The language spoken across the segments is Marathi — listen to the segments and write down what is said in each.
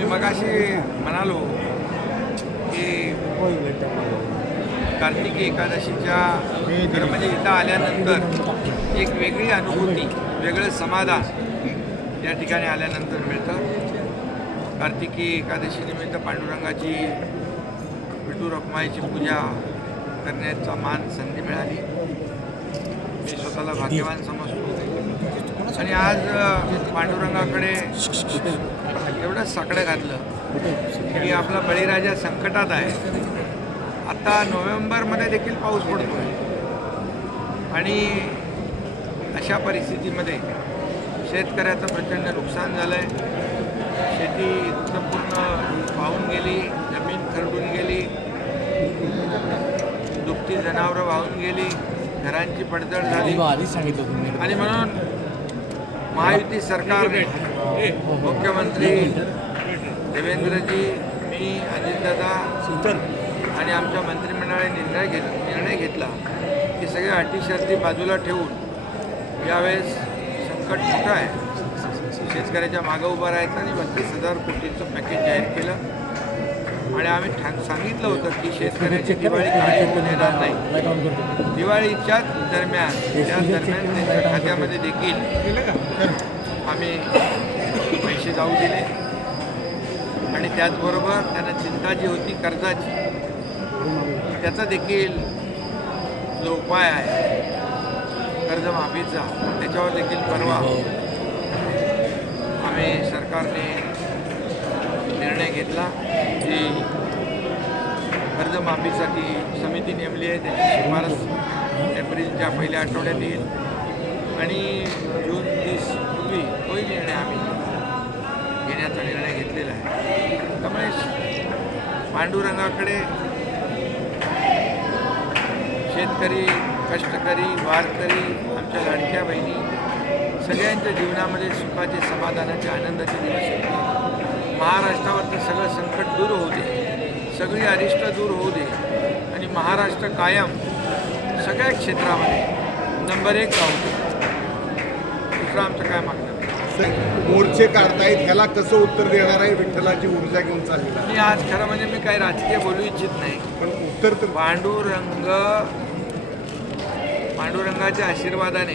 मी मगाशी म्हणालो की कार्तिकी एकादशीच्या म्हणजे इथं आल्यानंतर एक वेगळी अनुभूती वेगळं समाधान या ठिकाणी आल्यानंतर मिळतं. कार्तिकी एकादशीनिमित्त पांडुरंगाची विठू रखमाईची पूजा करण्याचा मान संधी मिळाली. मी स्वतःला भाग्यवान समजतो. आणि आज पांडुरंगाकडे एवढं साकडं घातलं. की आपला बळीराजा संकटात आहे. आता नोव्हेंबरमध्ये देखील पाऊस पडतो आहे आणि अशा परिस्थितीमध्ये शेतकऱ्याचं प्रचंड नुकसान झालं आहे शेती पूर्ण वाहून गेली जमीन खरडून गेली. दुभती जनावरं वाहून गेली. घरांची पडझड झाली. आणि म्हणून महायुती सरकारने मुख्यमंत्री देवेंद्रजी मी अजितदादा आणि आमच्या मंत्रिमंडळाने निर्णय घेत निर्णय घेतला की सगळ्या अटी शर्ती बाजूला ठेवून यावेळेस संकट मोठं आहे. शेतकऱ्याच्या मागं उभं राहायचं आणि बत्तीस हजार कोटीचं पॅकेज जाहीर केलं. आणि आम्ही ठाक सांगितलं होतं की शेतकऱ्याची दिवाळी काळी होऊ देणार नाही. दिवाळीच्याच दरम्यान त्या दरम्यान त्यांच्या खात्यामध्ये देखील आम्ही पैसे जाऊ दिले. आणि त्याचबरोबर त्यांना चिंता जी होती कर्जाची त्याचा देखील जो उपाय आहे कर्जमाफीचा त्याच्यावर देखील परवा आम्ही सरकारने निर्णय घेतला की कर्जमाफीसाठी समिती नेमली आहे त्याची शिफारस एप्रिलच्या पहिल्या आठवड्यात येईल. आणि जून तीस पूर्वी तोही निर्णय आम्ही घेण्याचा निर्णय घेतलेला आहे त्यामुळे पांडुरंगाकडे शेतकरी कष्टकरी वारकरी आमच्या लाडक्या बहिणी सगळ्यांच्या जीवनामध्ये सुखाचे समाधानाचे आनंदाचे दिवस होते महाराष्ट्रावरचं सगळं संकट दूर होऊ दे. सगळी अरिष्ट दूर होऊ दे. आणि महाराष्ट्र कायम सगळ्या क्षेत्रामध्ये नंबर एक राहू दे. दुसरं आमचं काय मागणं? मोर्चे काढतायत ह्याला कसं उत्तर देणार आहे विठ्ठलाची ऊर्जा घेऊन चाललेला आहे. मी आज खरं म्हणजे मी काही राजकीय बोलू इच्छित नाही. पण उत्तर तर पांडुरंग पांडुरंगाच्या आशीर्वादाने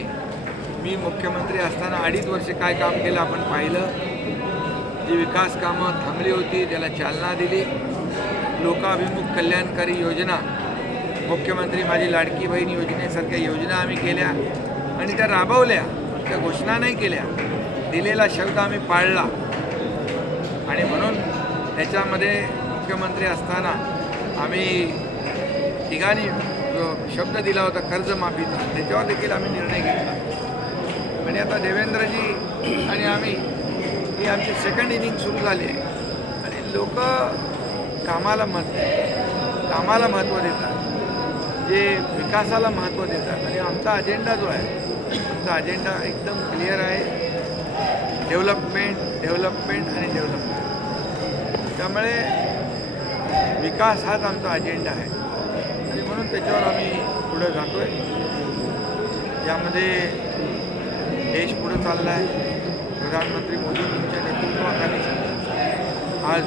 मी मुख्यमंत्री असताना अडीच वर्ष काय काम केलं आपण पाहिलं. जी विकास कामं थांबली होती त्याला चालना दिली. लोकाभिमुख कल्याणकारी योजना मुख्यमंत्री माझी लाडकी बहीण योजनेसारख्या योजना आम्ही केल्या. आणि त्या राबवल्या त्या घोषणा नाही केल्या. दिलेला शब्द आम्ही पाळला. आणि म्हणून त्याच्यामध्ये मुख्यमंत्री असताना आम्ही ठिकाणी जो शब्द दिला होता कर्जमाफीचा त्याच्यावर देखील आम्ही निर्णय घेतला. म्हणजे आता देवेंद्रजी आणि आम्ही ही आमची सेकंड इनिंग सुरू झाली आहे. आणि लोक कामाला महत्त्व कामाला महत्त्व देतात. जे विकासाला महत्त्व देतात. आणि आमचा अजेंडा जो आहे आमचा अजेंडा एकदम क्लिअर आहे. डेव्हलपमेंट डेव्हलपमेंट आणि डेव्हलपमेंट. त्यामुळे विकास हाच आमचा अजेंडा आहे. आणि म्हणून त्याच्यावर आम्ही पुढं जातो आहे यामध्ये देश पुढं चालला आहे. प्रधानमंत्री मोदींच्या नेतृत्वाखाली आज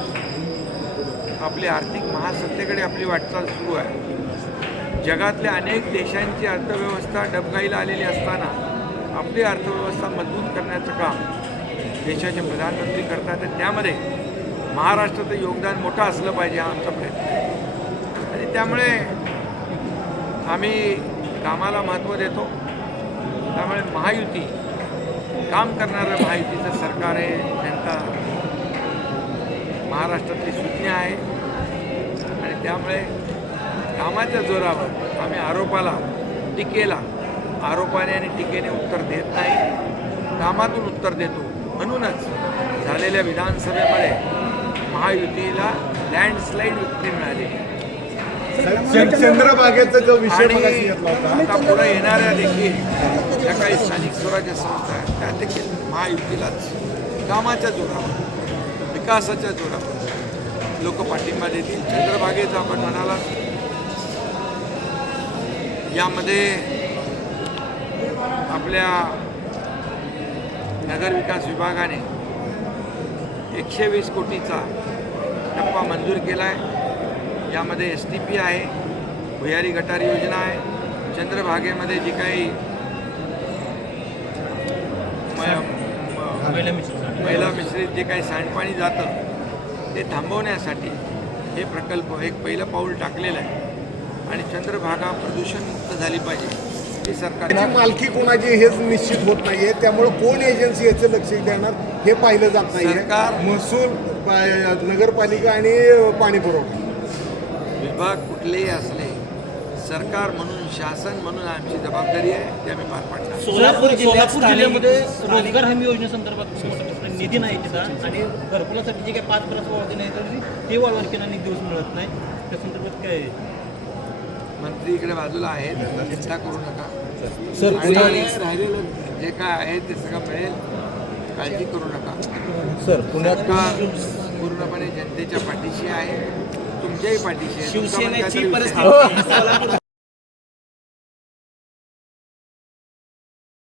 आपली आर्थिक महासत्तेकडे आपली वाटचाल सुरू आहे. जगातल्या अनेक देशांची अर्थव्यवस्था डबगाईला आलेली असताना आपली अर्थव्यवस्था मजबूत करण्याचं काम देशाचे प्रधानमंत्री करतात तर त्यामध्ये महाराष्ट्राचं योगदान मोठं असलं पाहिजे हा आमचा प्रयत्न आहे. आणि त्यामुळे आम्ही कामाला महत्त्व देतो. त्यामुळे महायुती काम करणारं महायुतीचं सरकार आहे जनता महाराष्ट्रातली सूचना आहे. आणि त्यामुळे कामाच्या जोरावर आम्ही आरोपाला टीकेला आरोपाने आणि टीकेने उत्तर देत नाही. कामातून उत्तर देतो. म्हणूनच झालेल्या विधानसभेमध्ये महायुतीला लँडस्लाईड विक्री मिळालेली आहे. चंद- चंद्रभागेचा जो विषय आता पुढे येणाऱ्या देखील ज्या काही स्थानिक स्वराज्य संस्था आहेत त्या देखील महायुतीलाच कामाच्या जोरावर विकासाच्या जोरावर लोक पाठिंबा देतील चंद्रभागेचं आपण म्हणाला यामध्ये आपल्या नगरविकास विभागाने एकशे वीस कोटीचा टप्पा मंजूर केला आहे यामध्ये एस टी पी आहे भुयारी गटार योजना आहे चंद्रभागेमध्ये जी काही महिला मिश्रित जे काही सांडपाणी जातं ते थांबवण्यासाठी हे प्रकल्प एक पहिलं पाऊल टाकलेलं आहे. आणि चंद्रभागा प्रदूषणमुक्त झाली पाहिजे. ही सरकार. त्याची मालकी कोणाची हेच निश्चित होत नाहीये. त्यामुळे कोण एजन्सी याचं लक्ष देणार हे पाहिलं जात नाहीये. सरकार- महसूल पा- नगरपालिका आणि पाणी पुरवठा. विभाग कुठलेही असले सरकार म्हणून शासन म्हणून आमची जबाबदारी आहे ते आम्ही पार पाडणार. सोलापूर जिल्ह्यात सोलापूर जिल्ह्यामध्ये रोजगार हमी योजनेसंदर्भात निधी नाही तिथं आणि घरकुलासाठी जे काही पाच प्रस्ताव होते नाही तर ते वाढवणकीला निधी दिवस मिळत नाही. त्या संदर्भात काय आहे? मंत्री इकडे बाजूला आहेत चिंता करू नका. सर, आणि राहिलेलं जे काय आहे ते सगळं मिळेल. काळजी करू नका. सर पुण्यात सरकार पूर्णपणे जनतेच्या पाठीशी आहे. तुमच्याही पाठीशी आहे.